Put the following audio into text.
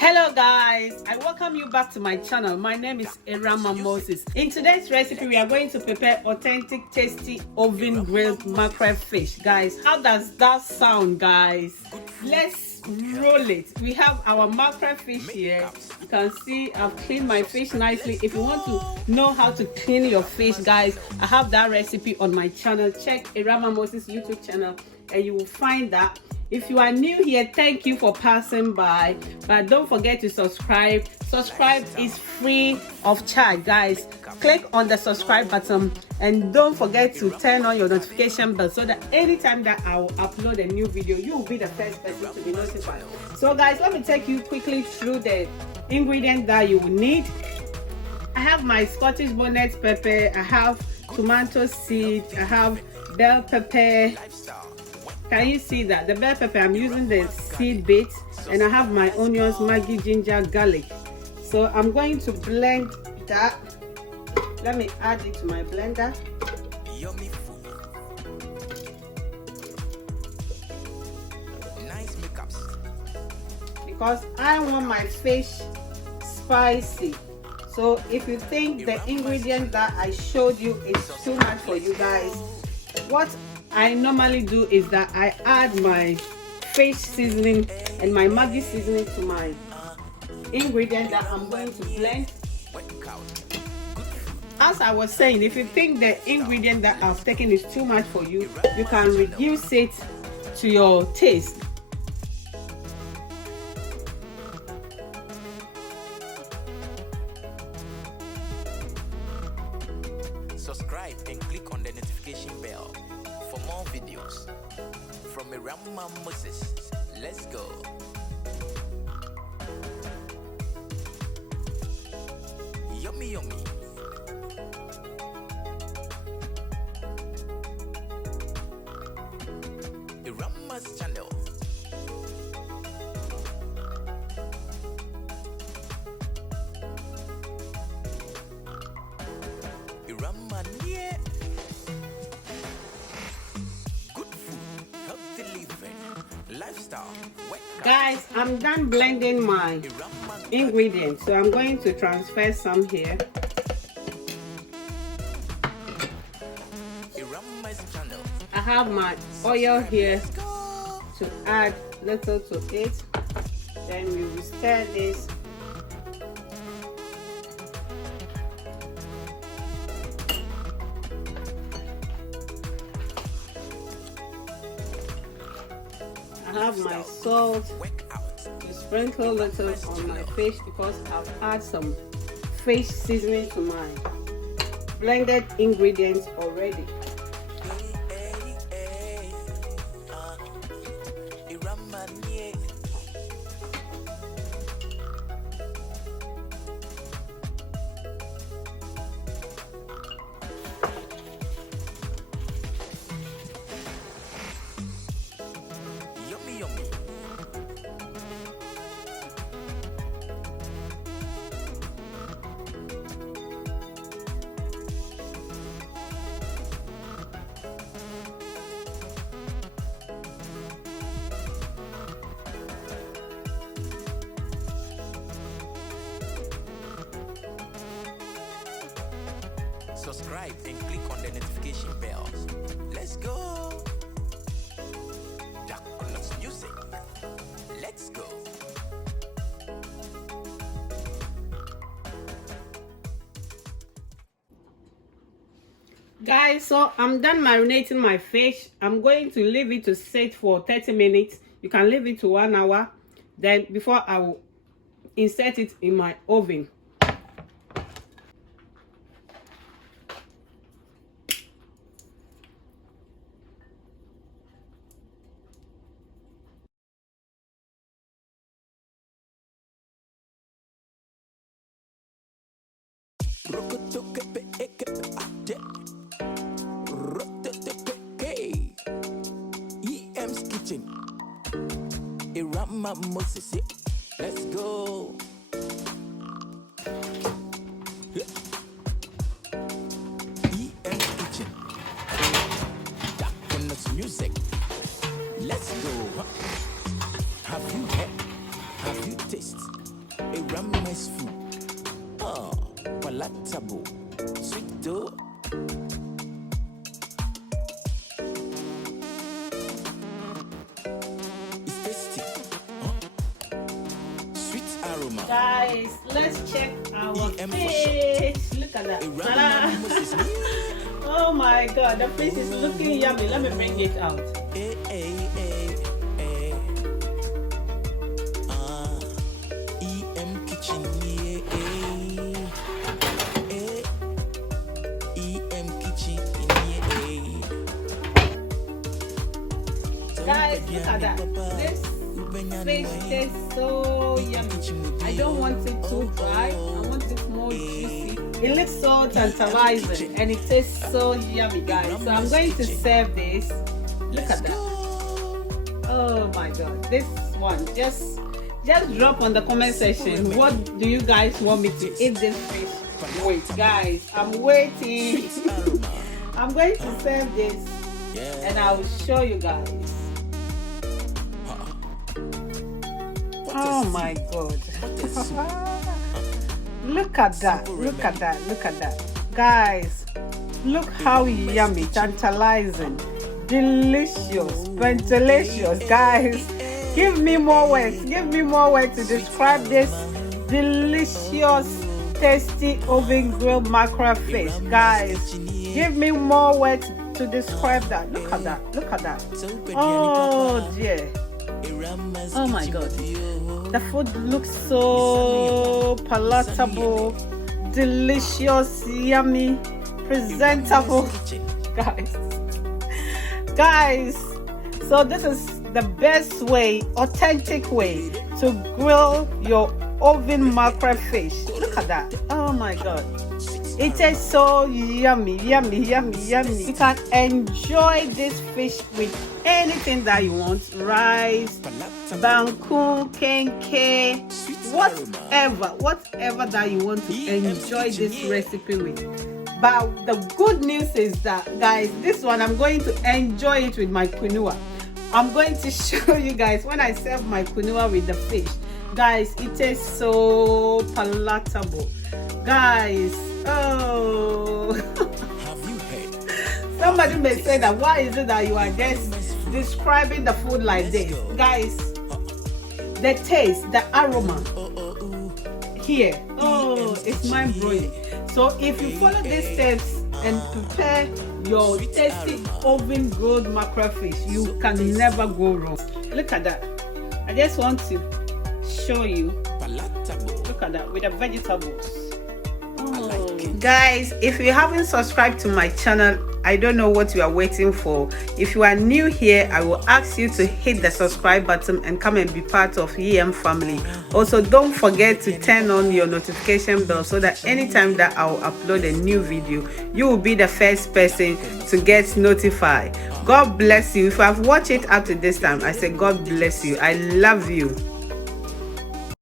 Hello guys, I welcome you back to my channel. My name is Georgette Moses. In today's recipe, we are going to prepare authentic, tasty oven grilled mackerel fish. Guys, how does that sound, guys? Let's roll it. We have our mackerel fish here. You can see I've cleaned my fish nicely. If you want to know how to clean your fish, guys, I have that recipe on my channel. Check Georgette Moses YouTube channel and you will find that. If you are new here, thank you for passing by, but don't forget to subscribe. Subscribe is free of charge, guys. Click on the subscribe button and don't forget to turn on your notification bell so that anytime that I will upload a new video, you will be the first person to be notified. So guys, let me take you quickly through the ingredients that you will need. I have my Scottish bonnet pepper, I have tomato seed, I have bell pepper. Can you see that? The bell pepper, I'm using the seed bits, and I have my onions, Maggie, ginger, garlic. So I'm going to blend that. Let me add it to my blender. Yummy food. Nice makeups. Because I want my fish spicy. So if you think the ingredient that I showed you is too much for you guys, what I normally do is that I add my fish seasoning and my Maggi seasoning to my ingredient that I'm going to blend. As I was saying, if you think the ingredient that I've taken is too much for you, you can reduce it to your taste. Subscribe and click on the notification bell for more videos from Georgette Moses. Let's go. Yummy, yummy. Georgette's channel. Georgette, yeah. Guys, I'm done blending my ingredients, so I'm going to transfer some here. I have my oil here to add little to it. Then we will stir this. I have my salt to sprinkle little on my fish because I've added some fish seasoning to my blended ingredients already. Subscribe and click on the notification bell. Let's go. Bonnet music. Let's go. Guys, so I'm done marinating my fish. I'm going to leave it to sit for 30 minutes. You can leave it to 1 hour. Then before I will insert it in my oven. Kitchen. Georgette Moses. Let's go. Kitchen. Bonnet music. Let's go. Have you had? Have you tasted? a ram's food. Oh, palatable, sweet though. It's tasty. Sweet aroma. Guys, let's check our fish. Look at that. Ta-da. Oh my god, the fish is looking yummy. Let me bring it out. EM kitchen, EM kitchen, Guys, look at that. This fish tastes so yummy. I don't want it too dry. I want it more juicy. It looks so tantalizing and it tastes so yummy, guys. So I'm going to serve this. Look at that. Oh my god. This one, just drop on the comment section. What do you guys want me to eat this fish with, guys? I'm waiting. I'm going to serve this and I will show you guys. Oh my god. Look at that. Look at that. Look at that. Guys, look how yummy, tantalizing, delicious, pentalicious. Guys, give me more words. Give me more words to describe this delicious, tasty oven grilled mackerel fish. Guys, give me more words to describe that. Look at that. Look at that. Oh dear. Oh my god. The food looks so palatable, delicious, yummy, presentable. Guys, so this is the best way, authentic way to grill your oven mackerel fish. Look at that. Oh my god. It tastes so yummy, yummy, yummy, yummy. You can enjoy this fish with anything that you want. Rice, banku, kenke, whatever that you want to enjoy this recipe with. But the good news is that, guys, this one I'm going to enjoy it with my quinoa. I'm going to show you guys when I serve my quinoa with the fish. Guys, it tastes so palatable. Guys, oh. Have you heard? Somebody may say that why is it that you are just describing the food like this? Guys, the taste, the aroma here, oh, it's mind-blowing. So if you follow these steps and prepare your tasty oven grilled mackerel fish, you can never go wrong. Look at that. I just want to show you. Look at that with the vegetables. Guys, if you haven't subscribed to my channel, I don't know what you are waiting for. If you are new here, I will ask you to hit the subscribe button and come and be part of EM family. Also, don't forget to turn on your notification bell so that anytime that I'll upload a new video, you will be the first person to get notified. God bless you. If I've watched it up to this time, I say God bless you. I love you.